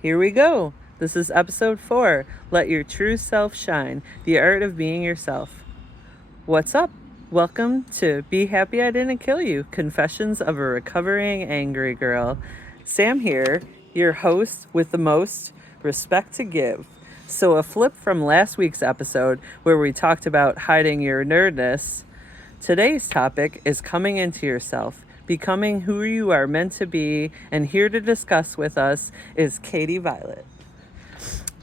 Here we go. This is episode 4. Let your true self shine. The art of being yourself. What's up? Welcome to Be Happy I Didn't Kill You. Confessions of a Recovering Angry Girl. Sam here, your host with the most respect to give. So a flip from last week's episode where we talked about hiding your nerdness. Today's topic is coming into yourself, becoming who you are meant to be, and here to discuss with us is Kaydee Violet.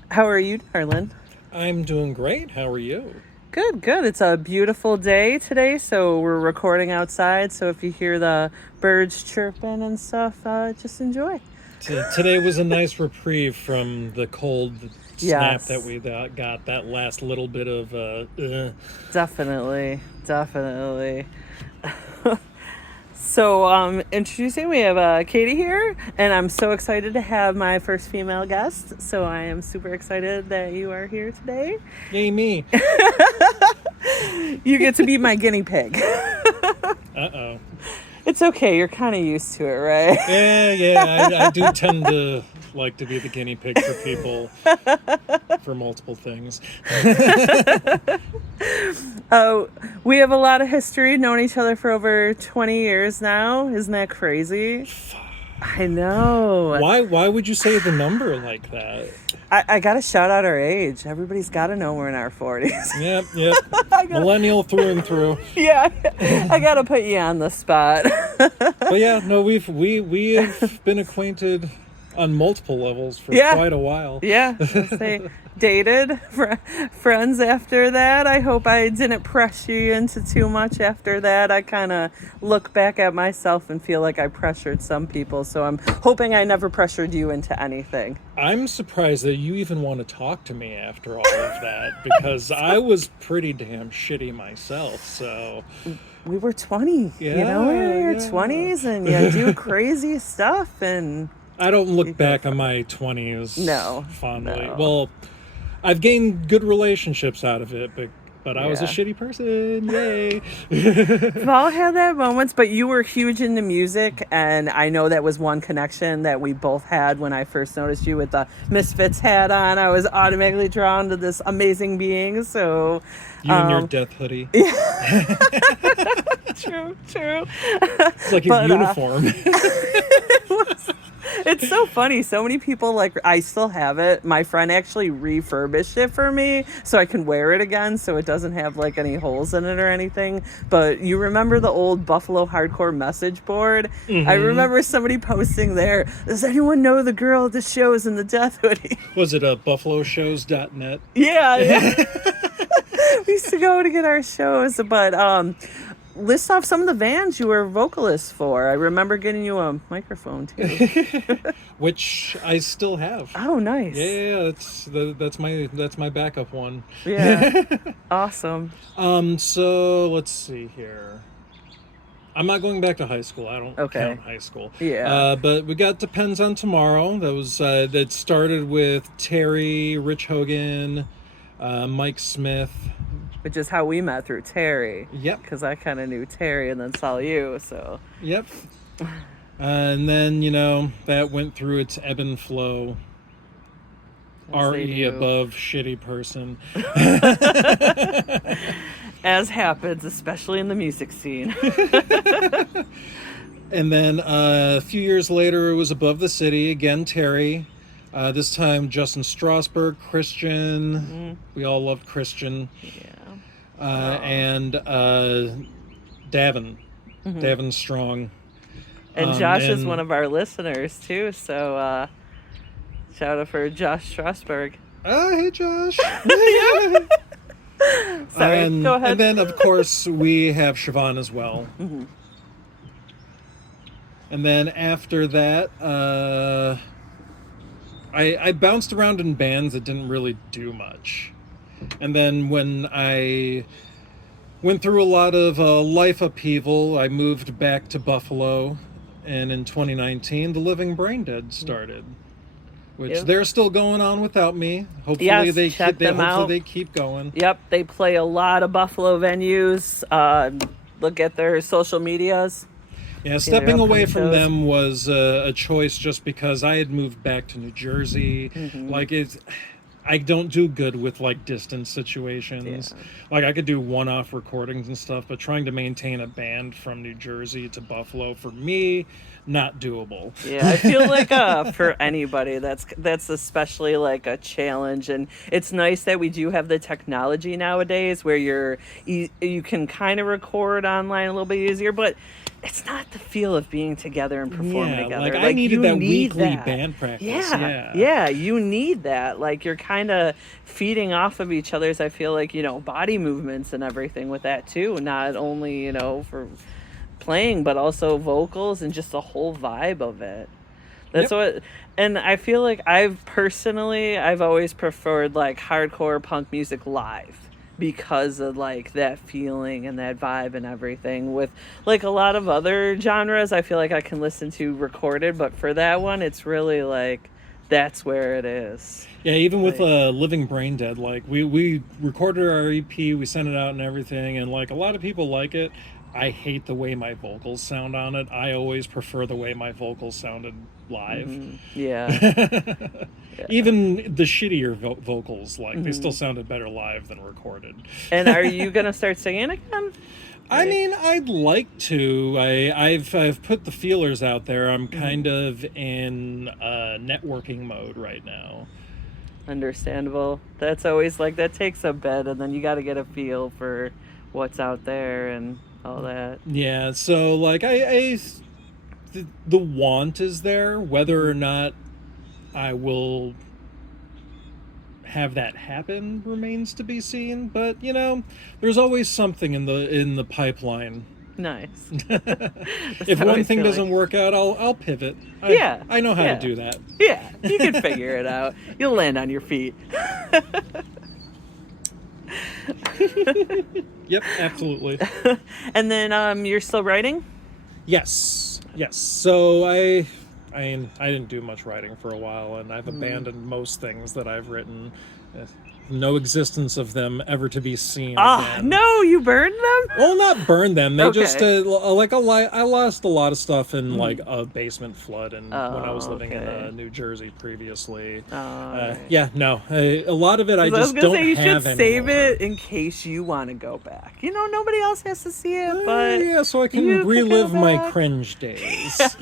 How are you, darling? I'm doing great. How are you? Good, good. It's a beautiful day today, so we're recording outside, so if you hear the birds chirping and stuff, just enjoy. Today was a nice reprieve from the cold snap Yes. that we got, that last little bit of... Definitely. So, introducing, we have Kaydee here, and I'm so excited to have my first female guest. So I am super excited that you are here today. Yay me. You get to be my guinea pig. Uh-oh. It's okay. You're kind of used to it, right? Yeah. I do tend to like to be the guinea pig for people for multiple things. We have a lot of history, known each other for over 20 years now. Isn't that crazy? I know. Why would you say the number like that? I got to shout out our age. Everybody's got to know we're in our 40s. Yep. Millennial through and through. Yeah, I got to put you on the spot. But yeah, no, we have been acquainted on multiple levels for quite a while. Yeah, say dated, friends after that. I hope I didn't press you into too much after that. I kind of look back at myself and feel like I pressured some people, so I'm hoping I never pressured you into anything. I'm surprised that you even want to talk to me after all of that, because I was pretty damn shitty myself, so... We were 20, in your 20s, and you do crazy stuff, and... I don't look back on my 20s fondly. No. Well, I've gained good relationships out of it, but I was a shitty person. Yay. We've all had that moments, but you were huge into music, and I know that was one connection that we both had when I first noticed you with the Misfits hat on. I was automatically drawn to this amazing being, so... You and your death hoodie. True. It's like your uniform. It's so funny. So many people, I still have it. My friend actually refurbished it for me so I can wear it again so it doesn't have any holes in it or anything. But you remember the old Buffalo Hardcore message board? Mm-hmm. I remember somebody posting there, does anyone know the girl at the shows in the death hoodie? Was it buffaloshows.net? Yeah. We used to go to get our shows, but list off some of the bands you were vocalists for. I remember getting you a microphone too, which I still have. Oh, nice. Yeah, that's my backup one. Yeah, awesome. So let's see here. I'm not going back to high school. I don't count high school. Yeah. But we got Depends on Tomorrow. That started with Terry, Rich Hogan, Mike Smith. Which is how we met, through Terry. Yep. Because I kind of knew Terry and then saw you, so. Yep. And then, that went through its ebb and flow. R.E. above shitty person. As happens, especially in the music scene. And then a few years later, it was Above the City. Again, Terry. This time, Justin Strasberg, Christian. Mm-hmm. We all loved Christian. Yeah. And Davin. Mm-hmm. Davin Strong. And Josh is one of our listeners, too. So, shout out for Josh Strasberg. Hey, Josh. Sorry, go ahead. And then, of course, we have Siobhan as well. Mm-hmm. And then after that, I bounced around in bands that didn't really do much. And then when I went through a lot of life upheaval, I moved back to Buffalo. And in 2019, The Living Brain Dead started. Which they're still going on without me. Hopefully they keep going. Yep, they play a lot of Buffalo venues. Look at their social medias. Yeah, stepping away upcoming from shows. them was a choice just because I had moved back to New Jersey. Mm-hmm. Like I don't do good with like distance Yeah. situations. Like I could do one-off recordings and stuff, but trying to maintain a band from New Jersey to Buffalo for me, not doable. Yeah, I feel like for anybody that's especially like a challenge, and it's nice that we do have the technology nowadays where you can kind of record online a little bit easier, but it's not the feel of being together and performing Yeah, together. like I needed you that need weekly that. band practice. Yeah, Yeah. yeah, you need that. Like you're kind of feeding off of each other's. I feel like body movements and everything with that too. Not only for playing, but also vocals and just the whole vibe of it. That's Yep. what, and I feel like I've always preferred like hardcore punk music live because of like that feeling and that vibe and everything. With like a lot of other genres, I feel like I can listen to recorded, but for that one, it's really like that's where it is. Yeah, even with Like, Living Brain Dead, like we recorded our EP, we sent it out and everything, and like a lot of people like it. I hate the way my vocals sound on it. I always prefer the way my vocals sounded live. yeah. Yeah. Even the shittier vocals, like they still Mhm. sounded better live than recorded. And are you gonna start singing again? I mean, I'd like to. I've put the feelers out there. I'm kind of in networking mode right now. Understandable. That's always like that takes a bit, and then you got to get a feel for what's out there and all that. Yeah, so like the want is there. Whether or not I will have that happen remains to be seen. But there's always something in the pipeline. Nice. If I one always thing feel doesn't like- work out, I'll pivot. Yeah, I know how yeah. to do that. Yeah, you can figure it out. You'll land on your feet. Yep, absolutely. And then you're still writing? Yes. So I didn't do much writing for a while, and I've abandoned most things that I've written. No existence of them ever to be seen again. No, you burned them? Well, not burn them. They Okay. just I lost a lot of stuff in like a basement flood, and when I was living in okay. New Jersey previously. Right. Yeah, no, a lot of it I 'Cause just was gonna don't say you have should save anymore. it in case you want to go back. Nobody else has to see it, but Yeah, so I can you could relive go my back. cringe days.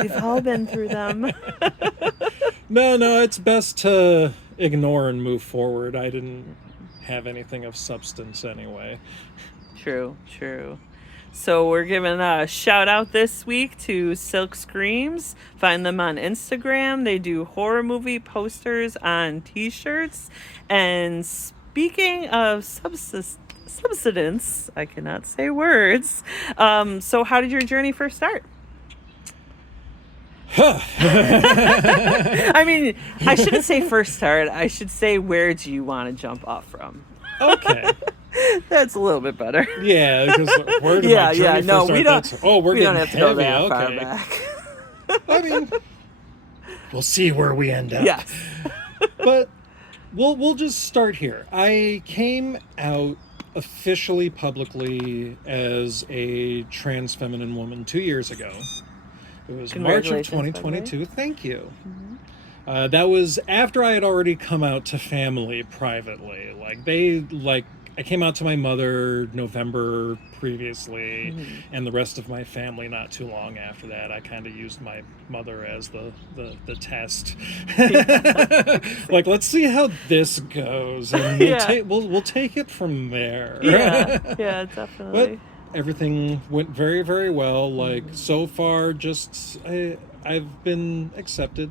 We've all been through them. No, it's best to ignore and move forward. I didn't have anything of substance anyway. True. So we're giving a shout out this week to Silk Screams. Find them on Instagram. They do horror movie posters on t-shirts. And speaking of subsistence, I cannot say words. So how did your journey first start? I mean, I shouldn't say first start. I should say where do you want to jump off from? Okay. That's a little bit better. Yeah, because where did my journey No, first start? we don't. That's, we're We getting don't have to heavy. go that far Okay. back. I mean, we'll see where we end up. Yes. But we'll just start here. I came out officially publicly as a trans feminine woman 2 years ago. It was March of Congratulations, by the way. 2022. Thank you. That was after I had already come out to family privately. I came out to my mother November previously, and the rest of my family not too long after that. I kind of used my mother as the test. Like, let's see how this goes, and we'll take it from there. Yeah, But definitely. everything went very, very well. Like, so far, just I've been accepted.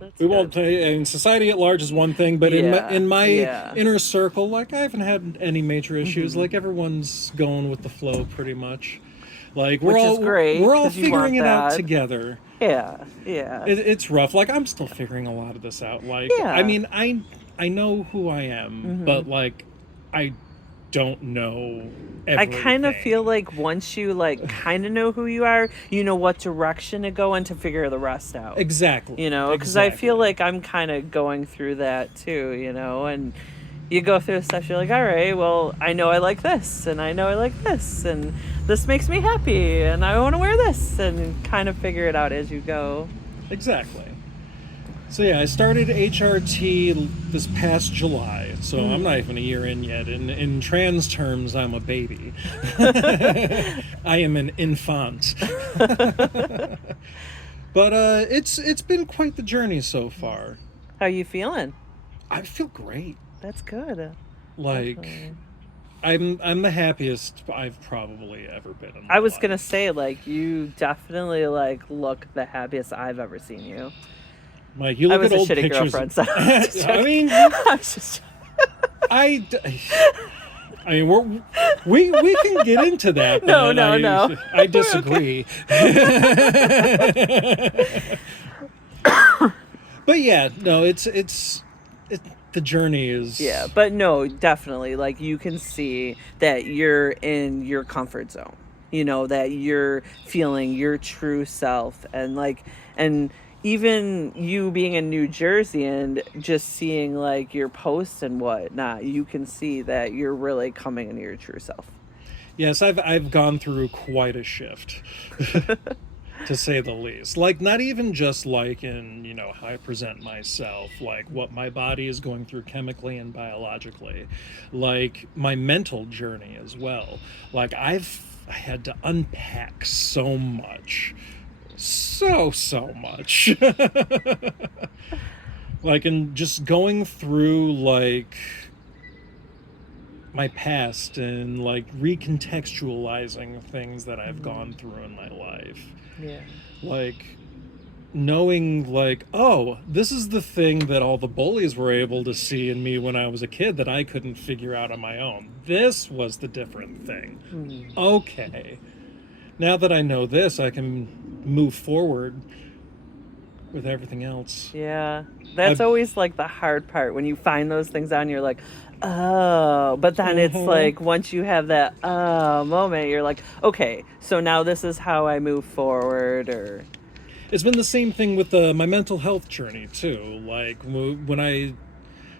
That's We won't. good. And society at large is one thing, but Yeah, in my yeah. inner circle, like I haven't had any major issues. Mm-hmm. Like everyone's going with the flow, pretty much. Like Which is great, we're all 'cause you want figuring it out that. together. Yeah. It's rough. Like I'm still figuring a lot of this out. Like Yeah. I mean, I know who I am, Mm-hmm. but like I don't know I everything. kind of feel like once you kind of know who you are, you know what direction to go in to figure the rest out. Exactly. Because I feel like I'm kind of going through that too, and you go through stuff, you're like, all right, well, I know I like this, and I know I like this, and this makes me happy and I want to wear this, and kind of figure it out as you go. Exactly. So yeah, I started HRT this past July, so I'm not even a year in yet. In trans terms, I'm a baby. I am an infant. But it's been quite the journey so far. How you feeling? I feel great. That's good. Like Definitely. I'm the happiest I've probably ever been in my I was life. gonna say, like, you definitely like look the happiest I've ever seen you. Like you I look was at a old shitty pictures. girlfriend, so I mean, I was just I, I mean, we can get into that, No, but no. I We're okay. disagree. But yeah, no, it's the journey is. Yeah, but no, definitely. Like, you can see that you're in your comfort zone. You know, that you're feeling your true self. And, like, and even you being in New Jersey and just seeing, like, your posts and whatnot, you can see that you're really coming into your true self. Yes, I've gone through quite a shift. To say the least. Like, not even just like in, how I present myself, like what my body is going through chemically and biologically, like my mental journey as well. Like, I had to unpack so much. So much. Like, and just going through, like, my past and, like, recontextualizing things that I've gone through in my life. Yeah. Like, knowing, like, oh, this is the thing that all the bullies were able to see in me when I was a kid that I couldn't figure out on my own. This was the different thing. Okay. Now that I know this, I can move forward with everything else. Yeah. That's I've, always like the hard part when you find those things out and you're like, oh, but then it's like once you have that moment, you're like, okay, so now this is how I move forward. Or it's been the same thing with my mental health journey too. Like, when I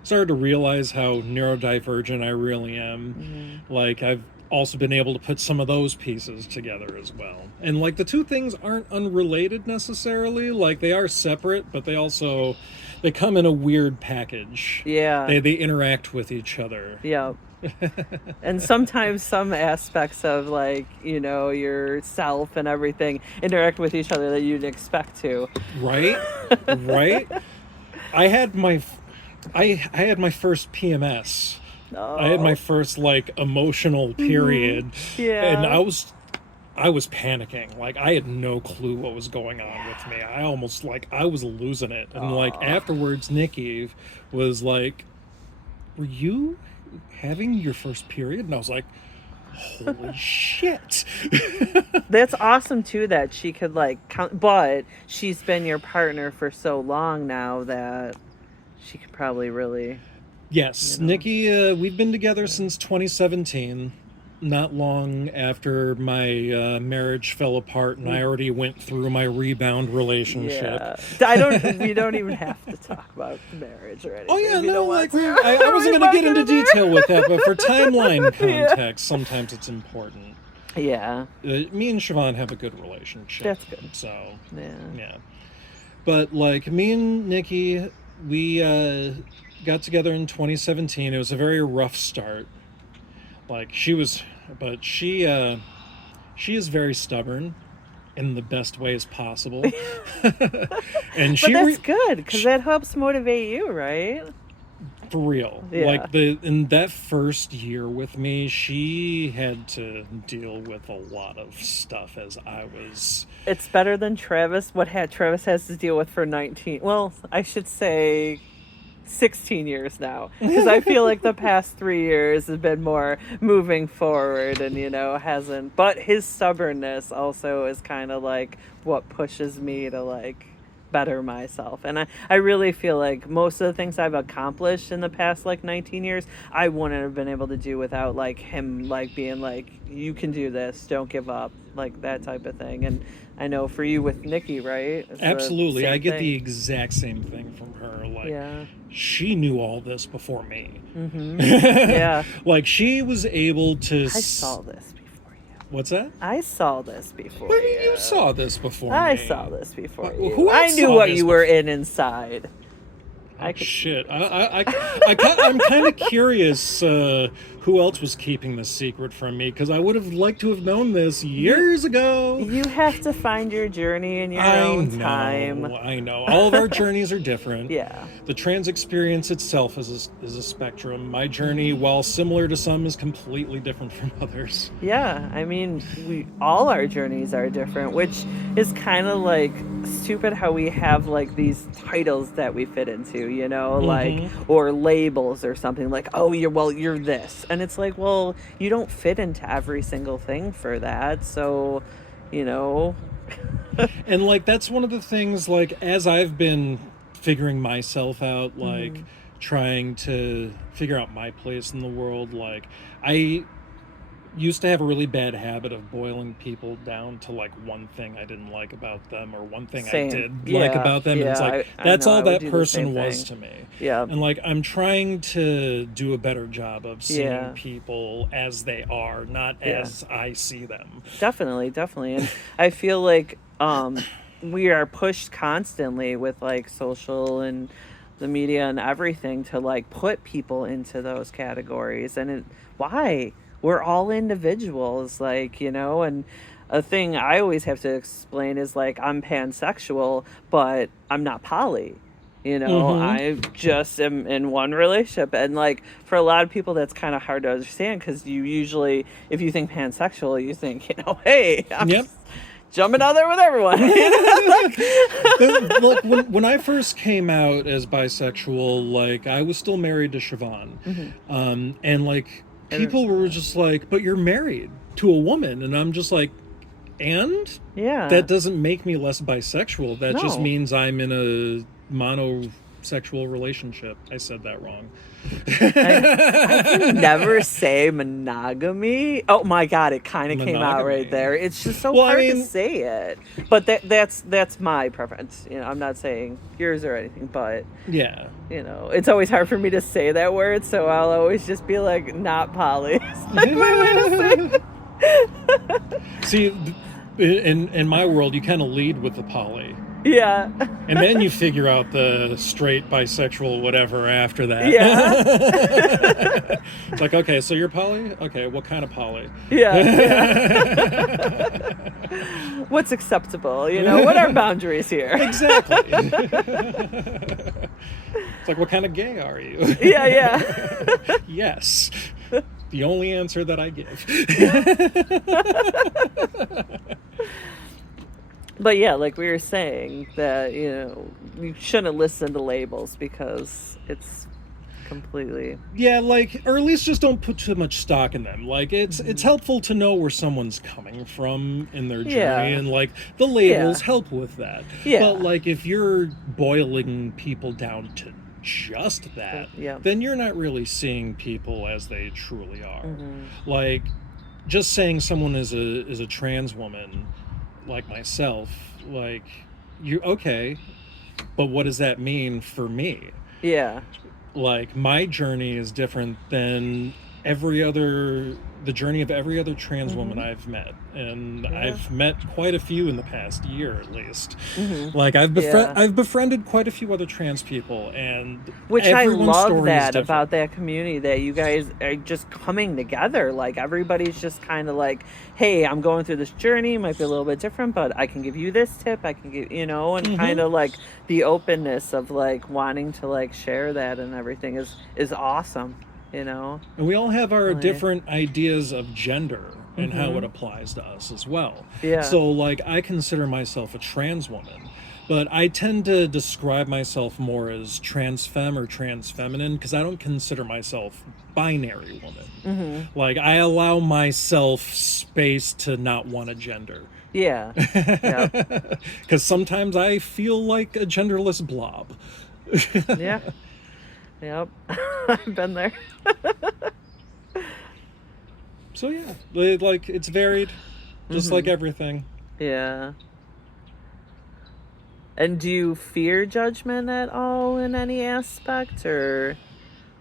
started to realize how neurodivergent I really am, like, I've also been able to put some of those pieces together as well. And, like, the two things aren't unrelated necessarily. Like, they are separate, but they come in a weird package. yeah. They interact with each other. Yeah. And sometimes some aspects of, like, yourself and everything interact with each other that you'd expect to. Right? Right? I had my I had my first PMS. I had my first, like, emotional period. Yeah. And I was panicking. Like, I had no clue what was going on with me. I almost, like, I was losing it. And, like, afterwards, Nikki was like, were you having your first period? And I was like, holy shit. That's awesome too that she could, like, count, but she's been your partner for so long now that she could probably really. Yes, Nikki, we've been together since 2017. Not long after my marriage fell apart, and I already went through my rebound relationship. Yeah. We don't even have to talk about marriage or anything. Oh yeah, if you no, don't want like, to. I wasn't going to get into there? detail with that, but for timeline context, sometimes it's important. Yeah. Me and Siobhan have a good relationship. That's good. So, Yeah. But, like, me and Nikki, we got together in 2017. It was a very rough start. Like, she is very stubborn in the best ways possible. And But that's good because that helps motivate you, right? For real. Yeah. Like, in that first year with me, she had to deal with a lot of stuff as I was. It's better than Travis. Travis has to deal with for 19. Well, I should say 16 years now, because I feel like the past 3 years have been more moving forward and hasn't, but his stubbornness also is kind of like what pushes me to, like, better myself. And I really feel like most of the things I've accomplished in the past, like, 19 years, I wouldn't have been able to do without, like, him, like, being like, you can do this, don't give up, like, that type of thing. And I know for you with Nikki, right? It's Absolutely. I get thing. the exact same thing from her. Like, yeah. She knew all this before me. Yeah. Like, she was able to. I saw this before you. What's that? I saw this before What do you mean you. you saw this before I me? saw this before Wh- you. who I else knew saw what this you were before? in inside. Oh I could see shit! you inside. I'm kind of curious who else was keeping this secret from me, because I would have liked to have known this You years ago. you have to find your journey in your I own time. know, I know. All of our journeys are different. Yeah. The trans experience itself is a spectrum. My journey, while similar to some, is completely different from others. Yeah, I mean, we all our journeys are different, which is kind of like stupid how we have like these titles that we fit into, like Mm-hmm. or labels or something like, "Oh, you're this." And it's like, "Well, you don't fit into every single thing for that." So, you know, And like that's one of the things, like, as I've been figuring myself out, like mhm. trying to figure out my place in the world, like I used to have a really bad habit of boiling people down to like one thing I didn't like about them or one thing I Same. did like Yeah. about them, and it's Yeah, like I that's know all I would that do the same person was thing. to me. Yeah. And like I'm trying to do a better job of seeing Yeah. people as they are, not Yeah. as I see them. Definitely, definitely. And I feel like we are pushed constantly with like social and the media and everything to like put people into those categories. And why? We're all individuals, like, and a thing I always have to explain is like I'm pansexual, but I'm not poly. Mm-hmm. I just am in one relationship. And like for a lot of people, that's kind of hard to understand because you usually, if you think pansexual, you think, hey, I'm Yep. just jumping out there with everyone. Look, when I first came out as bisexual, like I was still married to Siobhan, Hmm. and like And people were just like, "But you're married to a woman," and I'm just like, "And yeah, that doesn't make me less bisexual. That just no. means I'm in a monosexual relationship." I said that wrong. I can never say monogamy. Oh my god, it kind of came out right Monogamy. there. It's just so Well, I hard to mean, say it. But that's my preference. I'm not saying yours or anything, but yeah. it's always hard for me to say that word, so I'll always just be like not poly. It's like my way to say it. See, in my world, you kind of lead with the poly. Yeah. And then you figure out the straight, bisexual, whatever after that. Yeah. It's like, okay, so you're poly? Okay, what kind of poly? Yeah, yeah. What's acceptable? What are boundaries here? Exactly. It's like, what kind of gay are you? Yeah, yeah. Yes. The only answer that I give. But yeah, like we were saying that, you shouldn't listen to labels because it's completely. Yeah, like, or at least just don't put too much stock in them. Like, it's Mhm. helpful to know where someone's coming from in their journey, Yeah. and like the Yeah. labels help with that. But Yeah. like, if you're boiling people down to just that, Yeah. then you're not really seeing people as they truly are. Hmm. Like, just saying someone is a trans woman, like myself, like, you okay, but what does that mean for me? Yeah. Like, my journey is different than the journey of every other trans woman Hmm. I've met, and Yeah. I've met quite a few in the past year at least. Hmm. Like, Yeah. I've befriended quite a few other trans people, and Which I everyone's love story is that different. about that community, that you guys are just coming together. Like everybody's just kind of like, hey, I'm going through this journey, might be a little bit different, but I can give you this tip. I can give, and kind Hmm. of like the openness of like wanting to like share that and everything is awesome, you know. And we all have our Like, different ideas of gender and how it mhm. applies to us as well. Yeah. So, like, I consider myself a trans woman, but I tend to describe myself more as trans femme or trans feminine because I don't consider myself binary woman. Mhm. Like, I allow myself space to not want a gender. Yeah. Yep. Because sometimes I feel like a genderless blob. Yeah. Yep. I've been there. So, yeah, like, it's varied, just like Mhm. everything. Yeah. And do you fear judgment at all in any aspect, or?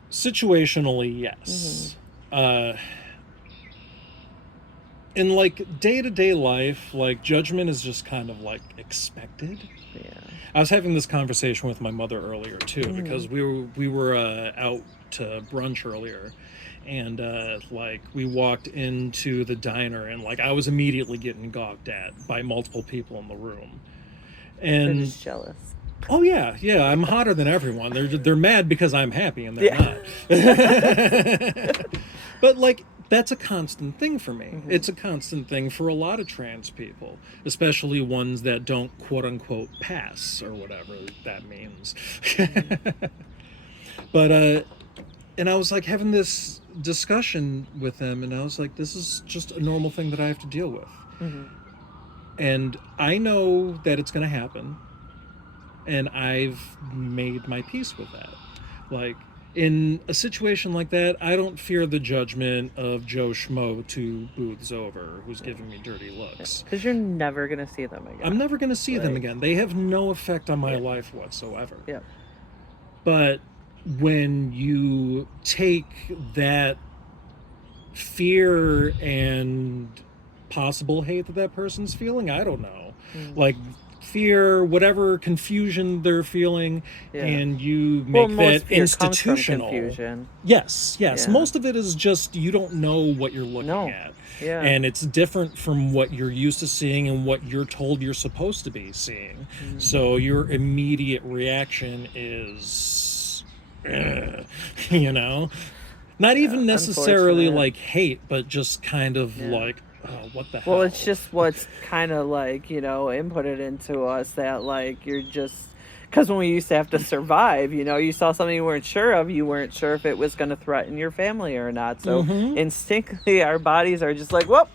Situationally, Mhm. yes. Uh, in like day-to-day life, like judgment is just kind of like expected. Yeah. I was having this conversation with my mother earlier too, because we were out to brunch earlier, and like we walked into the diner, and like I was immediately getting gawked at by multiple people in the room. They're And just jealous. oh yeah, yeah, I'm hotter than everyone. They're mad because I'm happy and they're Yeah. not. But like that's a constant thing for me. It's a constant thing for a lot of trans people, especially ones that don't quote unquote pass or whatever that means. But and I was like having this discussion with them, and I was like, this is just a normal thing that I have to deal with. And I know that it's going to happen, and I've made my peace with that. Like, in a situation like that, I don't fear the judgment of Joe Schmo 2 booths over who's giving me dirty looks. Because you're never going to see them again. I'm never going to see them Like- again. They have no effect on my life whatsoever. Yeah. But when you take that fear and possible hate that that person's feeling, I don't know, like fear, whatever confusion they're feeling, and you make most that fear comes from institutional confusion. Yes. Yeah. Most of it is just you don't know what you're looking at. Yeah. And it's different from what you're used to seeing and what you're told you're supposed to be seeing. So your immediate reaction is, you know, not even necessarily unfortunate. like hate, but just kind of like, oh, what the hell? Well, it's just what's kind of like, inputted into us that like you're just, because when we used to have to survive, you saw something you weren't sure of, you weren't sure if it was going to threaten your family or not. So instinctively, our bodies are just like, whoop.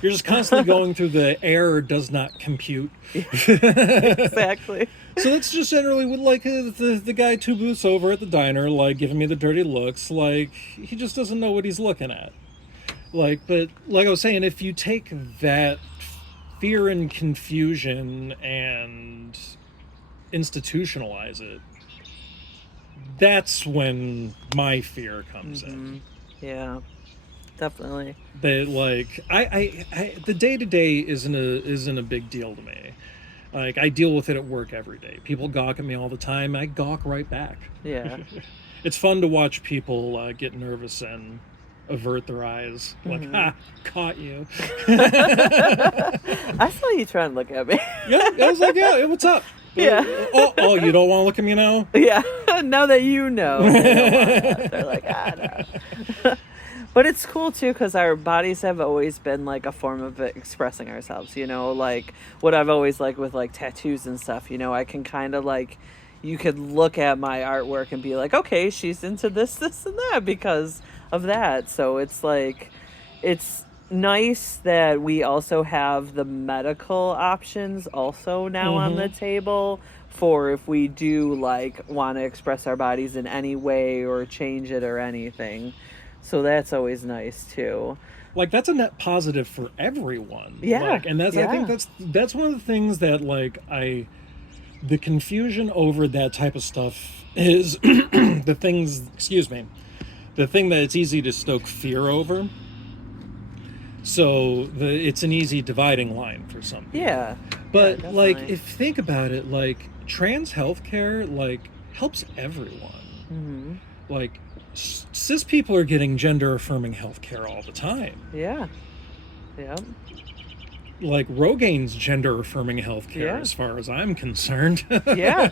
You're just constantly going through the error does not compute. Exactly. So that's just generally with like the guy 2 booths over at the diner, like giving me the dirty looks, like he just doesn't know what he's looking at. Like, but like I was saying, if you take that fear and confusion and institutionalize it, that's when my fear comes in. Yeah, definitely. That like I the day-to-day isn't a big deal to me. Like I deal with it at work every day. People gawk at me all the time. I gawk right back. Yeah. It's fun to watch people get nervous and avert their eyes. Like, ha, caught you. I saw you trying to look at me. Yeah, I was like, yeah, what's up? Yeah. Oh, you don't want to look at me now? Yeah. Now that you know. They don't want that. They're like, no. But it's cool too, because our bodies have always been like a form of expressing ourselves, like what I've always liked with like tattoos and stuff, I can kind of like, you could look at my artwork and be like, okay, she's into this, this, and that because of that. So it's like, it's nice that we also have the medical options also now on the table for if we do like want to express our bodies in any way or change it or anything. So that's always nice too. Like that's a net positive for everyone. Yeah. Like, and that's I think that's one of the things that like the confusion over that type of stuff is the thing that it's easy to stoke fear over. So it's an easy dividing line for some people. Yeah. But yeah, like if you think about it, like trans healthcare like helps everyone. Like cis people are getting gender affirming healthcare all the time. Yeah. Yeah. Like Rogain's gender affirming healthcare, as far as I'm concerned. Yeah.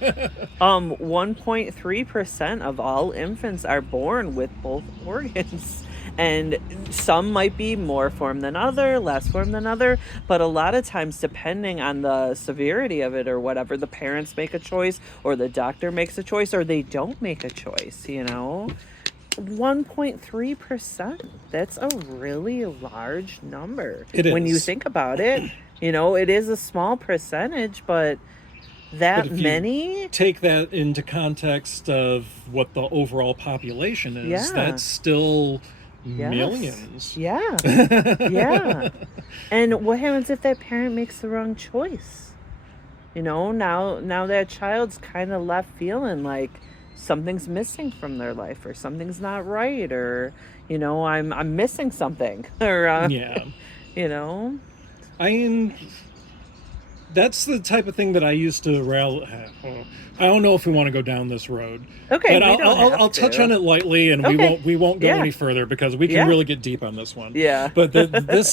1.3% of all infants are born with both organs. And some might be more form than other, less form than other, but a lot of times, depending on the severity of it or whatever, the parents make a choice or the doctor makes a choice or they don't make a choice, 1.3%. That's a really large number. It is. When you think about it, it is a small percentage, but that But if you many? take that into context of what the overall population is, Yeah. that's still Yes. millions. Yeah. Yeah. And what happens if that parent makes the wrong choice? Now that child's kind of left feeling like something's missing from their life or something's not right or I'm missing something or Yeah. you know? I mean, that's the type of thing that I used to rail. I don't know if we want to go down this road, Okay, but we don't have I'll touch to. on it lightly, and Okay. we won't go Yeah. any further because we can Yeah. really get deep on this one. Yeah. But this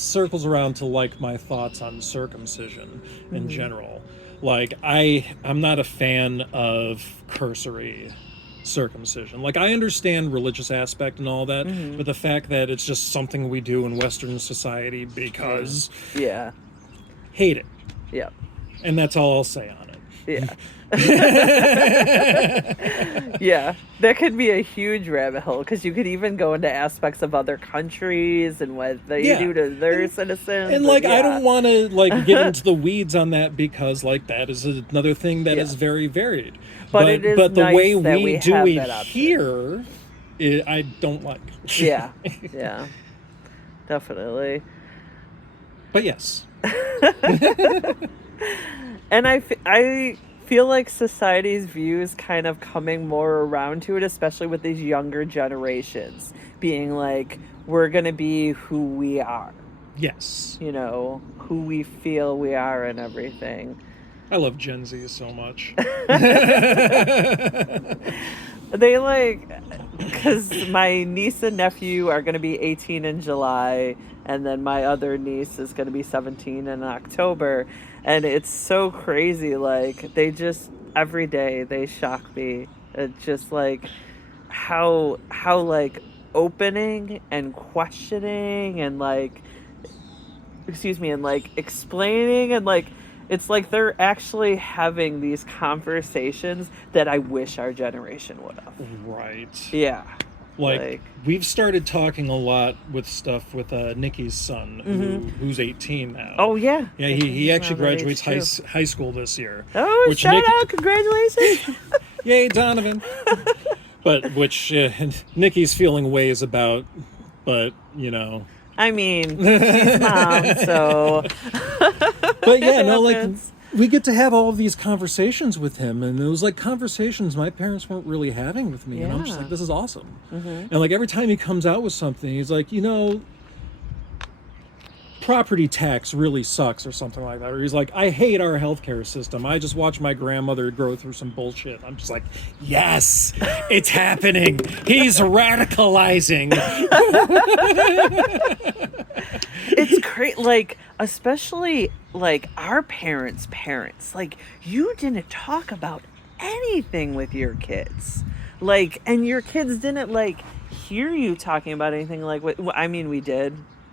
circles around to like my thoughts on circumcision in general. Like I'm not a fan of cursory circumcision. Like I understand religious aspect and all that, but the fact that it's just something we do in Western society because Yeah. hate it. Yeah. And that's all I'll say on it. Yeah. Yeah, that could be a huge rabbit hole because you could even go into aspects of other countries and what they Yeah. do to their citizens. And like I yeah. don't want to like get into the weeds on that because like that is another thing that is Yeah. very varied. But it is but the nice way that we we do have it that option. here, I don't like. Yeah. Yeah. Definitely. But yes. And I feel like society's views kind of coming more around to it, especially with these younger generations being like, we're going to be who we are, Yes. you know, who we feel we are and everything. I love Gen Z so much. They like, because my niece and nephew are going to be 18 in July, and then my other niece is going to be 17 in October. And it's so crazy. Like, they just, every day, they shock me. It's just like how like opening and questioning and like, excuse me, and like explaining and like, it's like they're actually having these conversations that I wish our generation would have. Right. Yeah. Like we've started talking a lot with stuff with Nikki's son, who's 18 now. Oh, yeah. Yeah, he actually around that graduates age, high school this year. Oh, which shout out. Congratulations. Yay, Donovan. But which Nikki's feeling ways about, but, you know. I mean, she's mom, so. But yeah, no, like, we get to have all of these conversations with him, and it was like conversations my parents weren't really having with me, and I'm just Yeah. like, this is awesome. And like every time he comes out with something, he's like, you know, property tax really sucks or something like that, or he's like, I hate our healthcare system, I just watched my grandmother go through some bullshit. I'm just like, yes, it's happening, he's radicalizing. It's great, like, especially like our parents' like, you didn't talk about anything with your kids, like, and your kids didn't like hear you talking about anything. Like, what I mean,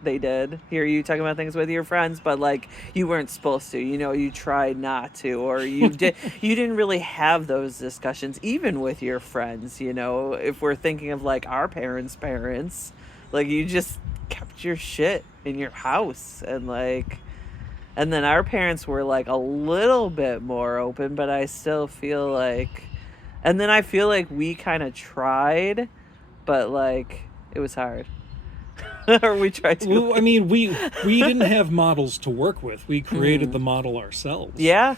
they did hear you talking about things with your friends, but like, you weren't supposed to, you know, you tried not to, or you didn't really have those discussions even with your friends, you know, if we're thinking of like our parents, like, you just kept your shit in your house. And like, and then our parents were like a little bit more open, but I still feel like, and then I feel like we kind of tried, but like, it was hard. Or we tried to. Well, I mean, we didn't have models to work with. We created the model ourselves. Yeah,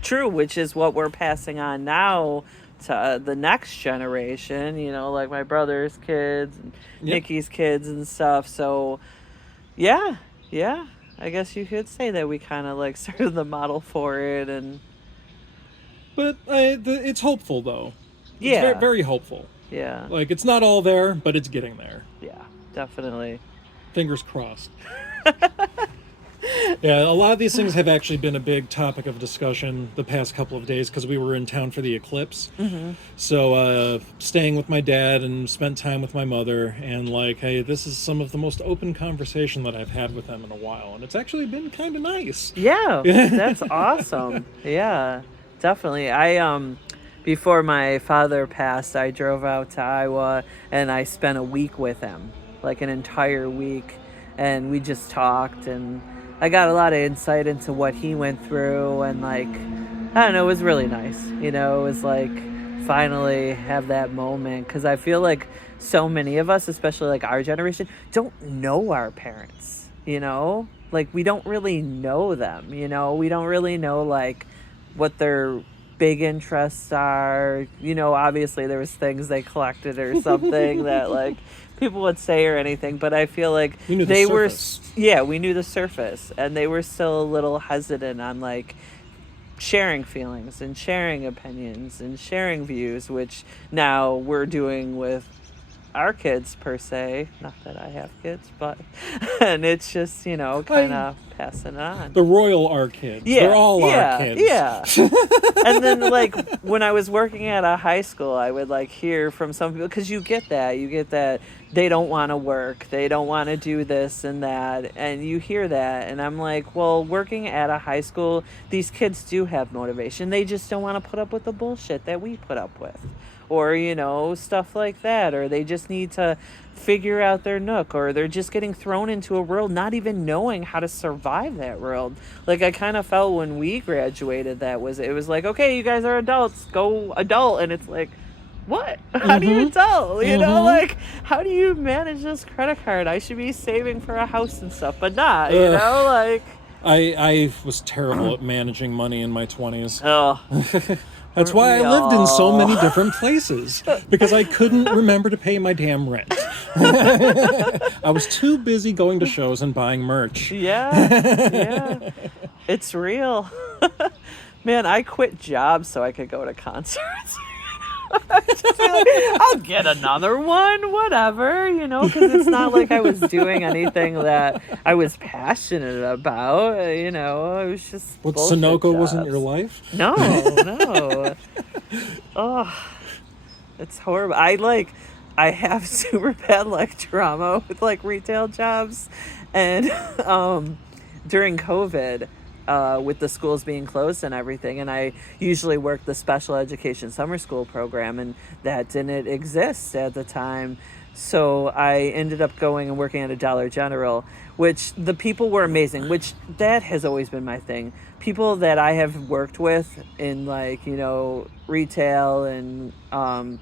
true, which is what we're passing on now to the next generation, you know, like my brother's kids and Nikki's kids and stuff. So yeah, I guess you could say that we kind of like started the model for it. And But it's hopeful, though. yeah, It's very, very hopeful. yeah, Like, it's not all there, but it's getting there. yeah, definitely. Fingers crossed. Yeah, a lot of these things have actually been a big topic of discussion the past couple of days because we were in town for the eclipse. So, staying with my dad and spent time with my mother, and like, hey, this is some of the most open conversation that I've had with them in a while, and it's actually been kind of nice. Yeah, that's awesome. Yeah, definitely. I before my father passed, I drove out to Iowa and I spent a week with him, like an entire week, and we just talked, and I got a lot of insight into what he went through, and like, I don't know, it was really nice. You know, it was like finally have that moment, because I feel like so many of us, especially like our generation, don't know our parents, you know? Like, we don't really know them, you know? We don't really know like what their big interests are. Obviously there was things they collected or something that like people would say or anything, but I feel like You knew the they surface. we knew the surface, and they were still a little hesitant on like sharing feelings and sharing opinions and sharing views, which now we're doing with our kids per se. Not that I have kids, but and it's just kind of passing it on. The royal our kids. Yeah, They're all our yeah, kids. yeah. And then like when I was working at a high school, I would like hear from some people, because you get that they don't want to work, they don't want to do this and that, and you hear that, and I'm like, well, working at a high school, these kids do have motivation, they just don't want to put up with the bullshit that we put up with, or stuff like that, or they just need to figure out their nook, or they're just getting thrown into a world not even knowing how to survive that world. Like I kind of felt when we graduated it was like, okay, you guys are adults, go adult. And it's like, what? How do you adult? Like, how do you manage this credit card? I should be saving for a house and stuff, but not, like I was terrible at managing money in my 20s. oh. That's why I lived in so many different places, because I couldn't remember to pay my damn rent. I was too busy going to shows and buying merch. Yeah. It's real. Man, I quit jobs so I could go to concerts. I'll get another one, whatever, because it's not like I was doing anything that I was passionate about, it was just What, bullshit Sunoco jobs. wasn't your life? No. Oh, it's horrible. I have super bad drama with retail jobs, and during COVID, with the schools being closed and everything, and I usually worked the special education summer school program, and that didn't exist at the time. So I ended up going and working at a Dollar General, which the people were amazing, which that has always been my thing. People that I have worked with in retail and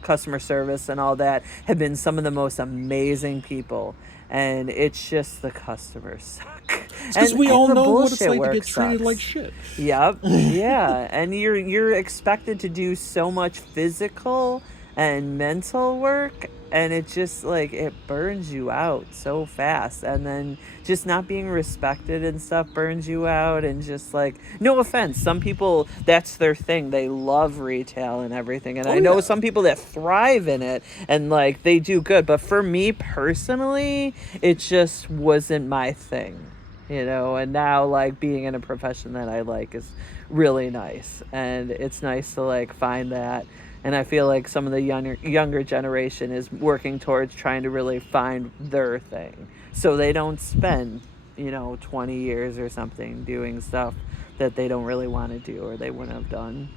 customer service and all that have been some of the most amazing people. And it's just the customers suck. Because we all know what it's bullshit like to work get treated sucks. like shit. Yep. Yeah. And you're expected to do so much physical and mental work, and it just it burns you out so fast. And then just not being respected and stuff burns you out. And just no offense, some people, that's their thing, they love retail and everything, and I know some people that thrive in it and they do good, but for me personally, it just wasn't my thing. And now being in a profession that I like is really nice, and it's nice to find that. And I feel like some of the younger generation is working towards trying to really find their thing, so they don't spend 20 years or something doing stuff that they don't really want to do or they wouldn't have done.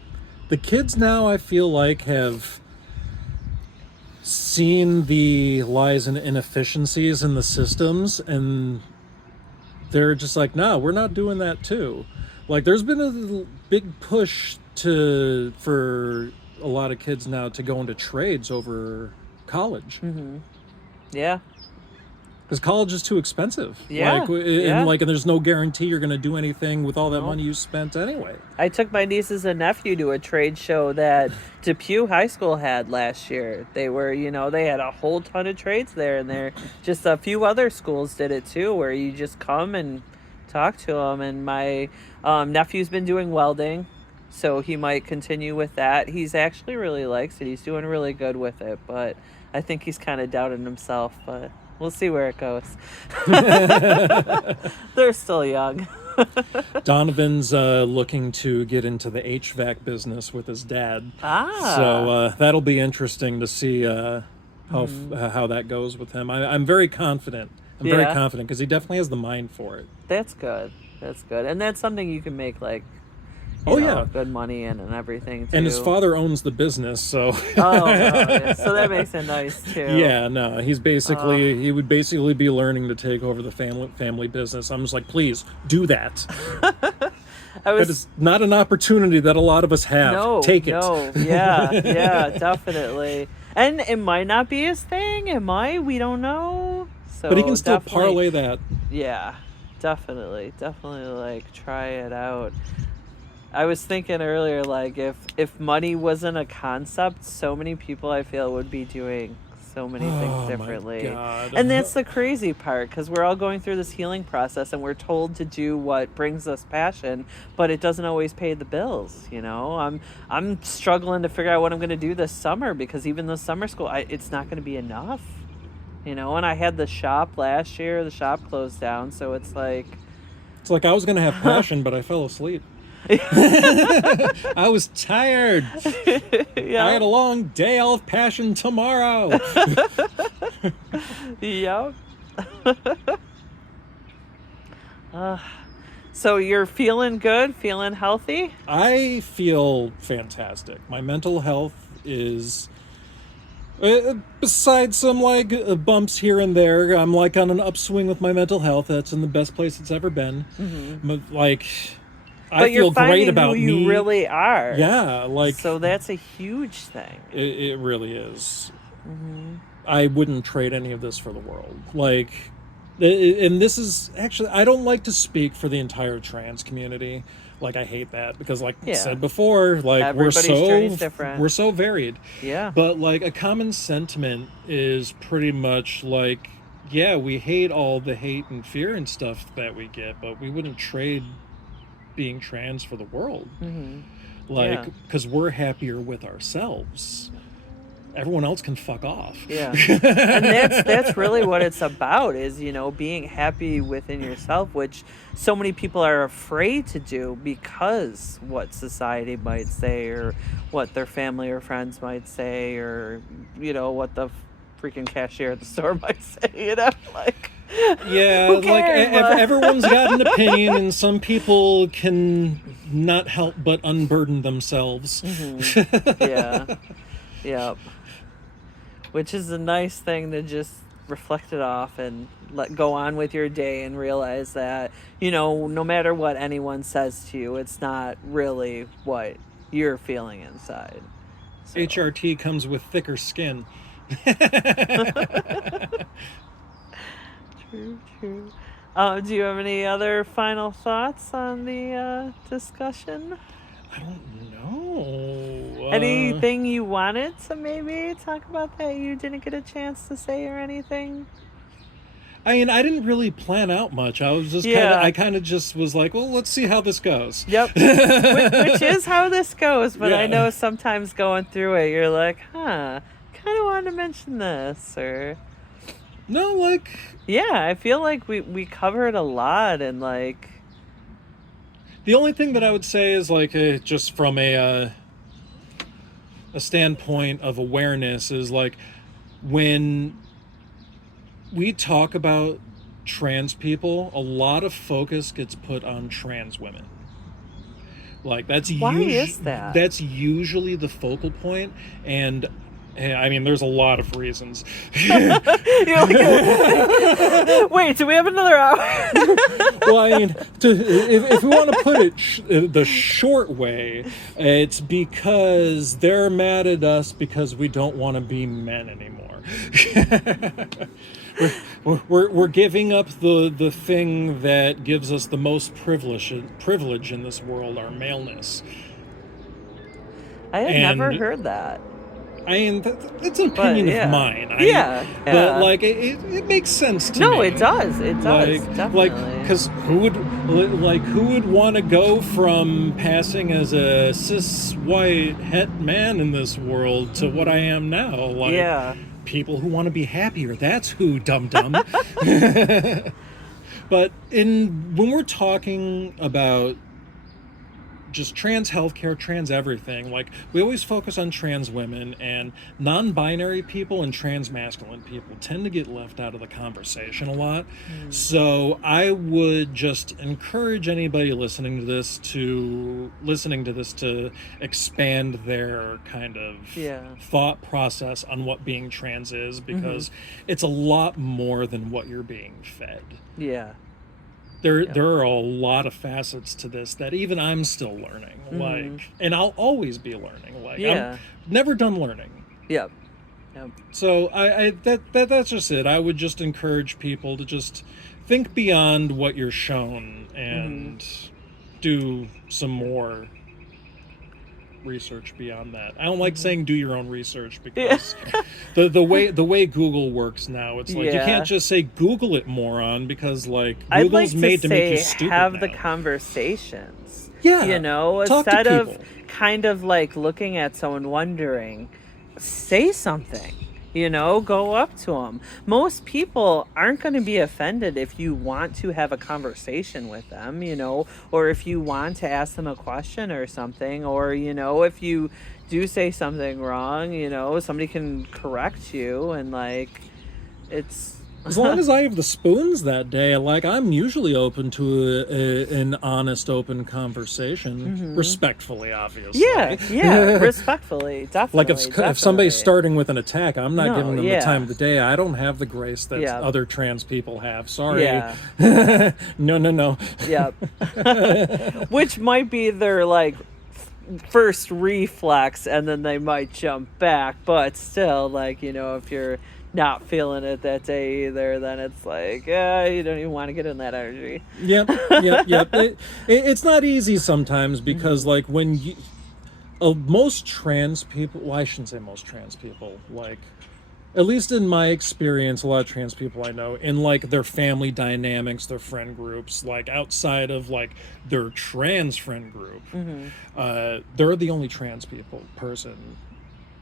The kids now, I feel like, have seen the lies and inefficiencies in the systems, and they're just like, no, we're not doing that too. There's been a big push for a lot of kids now to go into trades over college. Mm-hmm. Yeah. Because college is too expensive. Yeah. And there's no guarantee you're going to do anything with all that money you spent anyway. I took my nieces and nephew to a trade show that Depew High School had last year. They were, they had a whole ton of trades there, and there just a few other schools did it too, where you just come and talk to them. And my nephew's been doing welding, so he might continue with that. He's actually really likes it. He's doing really good with it, but I think he's kind of doubting himself, but we'll see where it goes. They're still young. Donovan's looking to get into the HVAC business with his dad. So that'll be interesting to see how that goes with him. I'm very confident. Very confident, because he definitely has the mind for it. That's good. And that's something you can make good money in and everything too. And his father owns the business, so yeah. So that makes it nice too. Yeah, no, he would basically be learning to take over the family business. I'm just like, please do that. That is not an opportunity that a lot of us have. No, take it. No, yeah, definitely. And it might not be his thing. It might. We don't know. So, but he can still parlay that. Yeah, definitely try it out. I was thinking earlier, like, if money wasn't a concept, so many people I feel would be doing so many things Oh my differently. And God. that's the crazy part, because we're all going through this healing process and we're told to do what brings us passion, but it doesn't always pay the bills, you know? I'm struggling to figure out what I'm going to do this summer, because even the summer school, it's not going to be enough, you know? And I had the shop last year, the shop closed down, so it's like... It's like I was going to have passion, but I fell asleep. I was tired. Yeah. I had a long day. I'll have passion tomorrow. Yep. So you're feeling good, feeling healthy? I feel fantastic. My mental health is, besides some like bumps here and there, I'm like on an upswing with my mental health. That's in the best place it's ever been. Like, I But you're feel great finding about who you me. really are. Yeah, like So that's a huge thing. it really is. I wouldn't trade any of this for the world. Like, and this is actually, I don't like to speak for the entire trans community. Like, I hate that because, like I said before, like Everybody's journey's different. we're so varied. Yeah. But like a common sentiment is pretty much like, yeah, we hate all the hate and fear and stuff that we get, but we wouldn't trade being trans for the world. Like, because we're happier with ourselves. Everyone else can fuck off. Yeah. And that's really what it's about, is, you know, being happy within yourself, which so many people are afraid to do because what society might say, or what their family or friends might say, or, you know, what the freaking cashier at the store might say, you know, like... Yeah, Who cares, like everyone's got an opinion, and some people can not help but unburden themselves. Yeah. Yep. Which is a nice thing to just reflect it off and let go on with your day and realize that, you know, no matter what anyone says to you, it's not really what you're feeling inside. So. HRT comes with thicker skin. True. Do you have any other final thoughts on the discussion? I don't know. Anything you wanted to maybe talk about that you didn't get a chance to say, or anything? I mean, I didn't really plan out much. I was just kind of just was like, well, let's see how this goes. Yep. Which is how this goes, but I know sometimes going through it, you're like, kind of wanted to mention this, or... No, like... Yeah, I feel like we covered a lot, and like... The only thing that I would say is, like, just from a standpoint of awareness, is like, when we talk about trans people, a lot of focus gets put on trans women. Like, why is that? That's usually the focal point, and I mean, there's a lot of reasons. You're like, wait, do we have another hour? Well, I mean, if we want to put it the short way, it's because they're mad at us because we don't want to be men anymore. We're giving up the thing that gives us the most privilege in this world, our maleness. I had never heard that. I mean, it's an opinion of mine. But, like, it makes sense to me. No, it does. It does, definitely. Like, because who would want to go from passing as a cis white het man in this world to what I am now? Like, people who want to be happier. That's who, dum-dum. But when we're talking about just trans healthcare, trans everything, like, we always focus on trans women, and non-binary people and trans masculine people tend to get left out of the conversation a lot. So I would just encourage anybody listening to this to expand their kind of thought process on what being trans is, because it's a lot more than what you're being fed. There are a lot of facets to this that even I'm still learning, like, and I'll always be learning. Like, I'm never done learning. Yep. So that's just it. I would just encourage people to just think beyond what you're shown and do some more research beyond that. I don't like Mm-hmm. saying do your own research Yeah. because the way Google works now, it's like you Yeah. can't just say Google it, moron, because like I'd like Google's to made to make you say stupid have the now. conversations, Yeah, talk to instead of people. kind of like looking at someone wondering, say something, go up to them. Most people aren't going to be offended if you want to have a conversation with them, or if you want to ask them a question or something, or, if you do say something wrong, somebody can correct you and like it's. As long as I have the spoons that day, like I'm usually open to an honest, open conversation, Mhm. respectfully, Yeah, obviously. yeah, respectfully, Like definitely, if somebody's definitely. starting with an attack, I'm not No, giving them the time yeah, of the day. I don't have the grace that yeah, other trans people have. Sorry. yeah, yeah, No, no, no. yep. Which might be their like first reflex, and then they might jump back. But still, like if you're not feeling it that day either, then it's like, you don't even want to get in that energy. Yep, yep, yep. It's not easy sometimes because, Hmm. like, when you most trans people, well, I shouldn't say most trans people, like, at least in my experience, a lot of trans people I know, in like their family dynamics, their friend groups, like outside of like their trans friend group, Hmm. they're the only trans person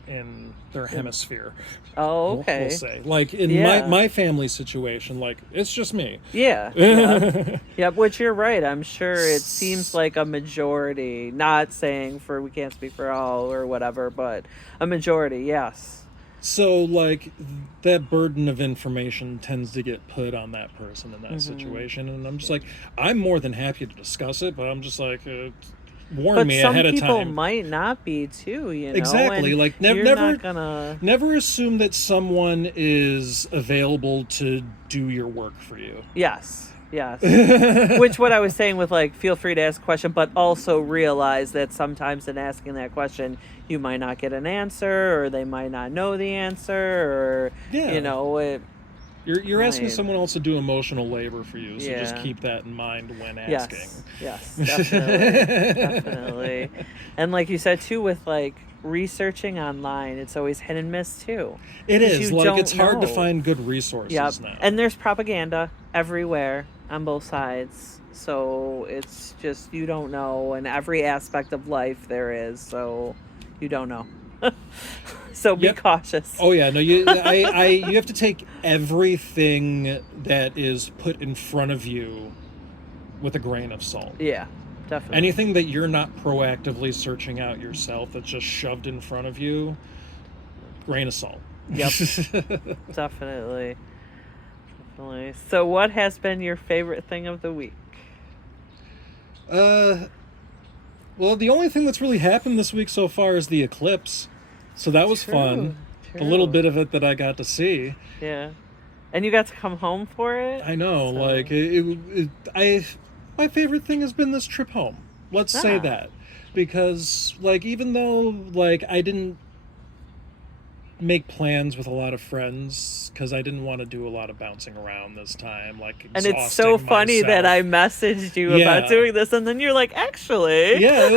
in their And, hemisphere. oh, We'll okay. say, like in Yeah. my family situation, like it's just me. Yeah. Yep. Yep, which you're right. I'm sure it seems like a majority, not saying for we can't speak for all or whatever, but a majority, yes. So, like, that burden of information tends to get put on that person in that Hmm. situation. And I'm just Yeah. like, I'm more than happy to discuss it, but I'm just like, warn But me some ahead of people time. might not be too, Exactly. and Like, you're not gonna. never assume that someone is available to do your work for you. Yes. Yes. Which what I was saying with like feel free to ask a question, but also realize that sometimes in asking that question you might not get an answer or they might not know the answer or Yeah. it You're asking might. someone else to do emotional labor for you, so just Yeah. keep that in mind when asking. Yes. Yes, definitely. Definitely. And like you said too with like researching online, it's always hit and miss too. It Cuz is you like it's don't hard to know. find good Yep. resources now. And there's propaganda everywhere on both sides. So it's just you don't know in every aspect of life there is, so you don't know. So be Yep. cautious. Oh yeah, no, you have to take everything that is put in front of you with a grain of salt. Yeah, definitely. Anything that you're not proactively searching out yourself, that's just shoved in front of you, grain of salt. Yep, definitely. Definitely. So what has been your favorite thing of the week? uh, well, the only thing that's really happened this week so far is the eclipse, so that was fun. True. The little True. bit of it that I got to see. Yeah. And you got to come home for it? I know, like So, my favorite thing has been this trip home. Let's say ah, that, because like even though like I didn't make plans with a lot of friends because I didn't want to do a lot of bouncing around this time, like and it's so exhausting funny that I myself. messaged you about Yeah, doing this, and then you're like, actually. yeah,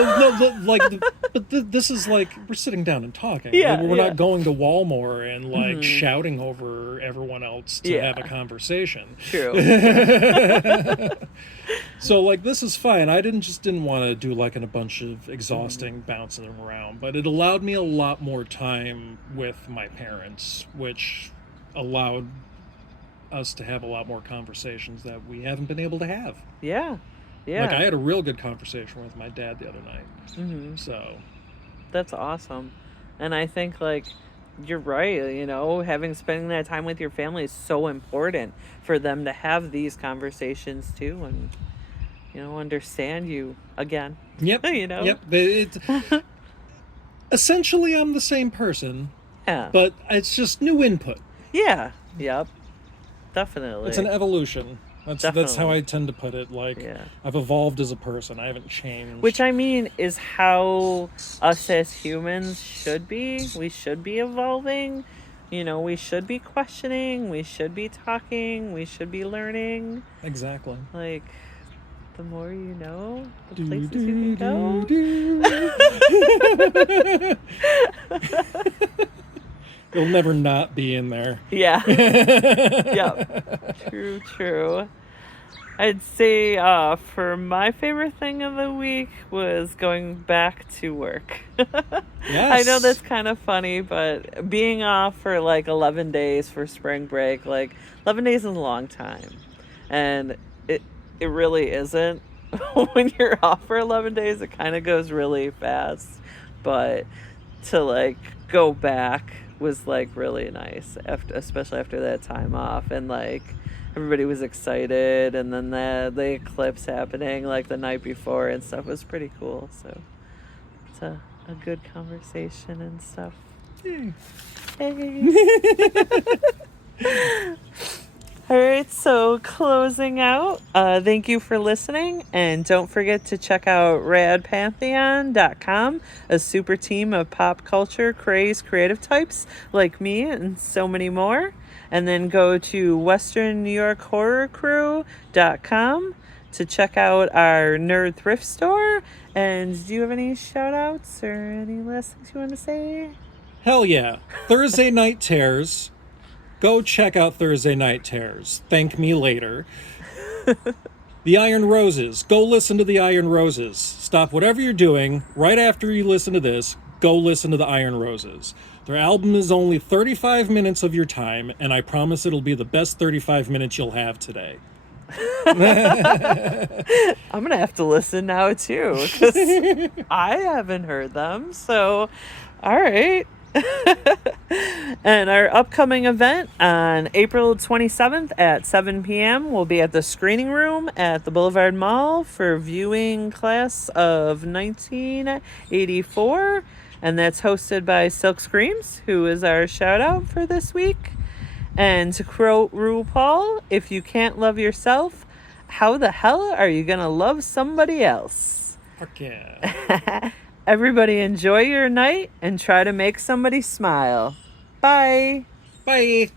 this is like we're sitting down and talking. Yeah, We're yeah. not going to Walmart and like Hmm. shouting over everyone else to have a Yeah. conversation. True. So like this is fine. I didn't want to do like a bunch of exhausting bouncing around, but it allowed me a lot more time with my parents, which allowed us to have a lot more conversations that we haven't been able to have. Yeah. Like I Yeah. had a real good conversation with my dad the other night. Hmm. So, That's awesome. And I think, like, you're right. Having spending that time with your family is so important for them to have these conversations too and, understand you again. yep. you know? Yep. Essentially I'm the same person, Yeah. but it's just new input. Yeah. Yep. It's an Definitely. evolution. That's how Definitely. I tend to put it. Like Yeah. I've evolved as a person. I haven't Which changed. I mean is how us as humans should be. We should be evolving. We should be questioning. We should be talking. We should be learning. Exactly. Like, The more you know, the Do, places do, you can do, go. do. You'll never not be in there. Yeah. Yep. True. I'd say for my favorite thing of the week was going back to work. I know that's Yes. kind of funny, but being off for like 11 days for spring break, like 11 days is a long time. And it really isn't. When you're off for 11 days, it kind of goes really fast. But to like go back was like really nice after, especially after that time off, and like everybody was excited, and then the eclipse happening like the night before and stuff was pretty cool. So it's a good conversation and stuff. Hey. All right, so closing out, thank you for listening, and don't forget to check out radpantheon.com, a super team of pop culture craze creative types like me and so many more. And then go to westernnewyorkhorrorcrew.com to check out our nerd thrift store. And do you have any shout outs or any last things you want to say? Hell yeah. Thursday Night Tears. Go check out Thursday Night Tears. Thank me later. The Iron Roses. Go listen to the Iron Roses. Stop whatever you're doing. Right after you listen to this, go listen to the Iron Roses. Their album is only 35 minutes of your time, and I promise it'll be the best 35 minutes you'll have today. I'm going to have to listen now, too, because I haven't heard them. So, all right. And our upcoming event on April 27th at 7 p.m. will be at the screening room at the Boulevard Mall for viewing Class of 1984. And that's hosted by Silk Screams, who is our shout out for this week. And to quote RuPaul, if you can't love yourself, how the hell are you going to love somebody else? Fuck yeah. Everybody enjoy your night and try to make somebody smile. Bye. Bye.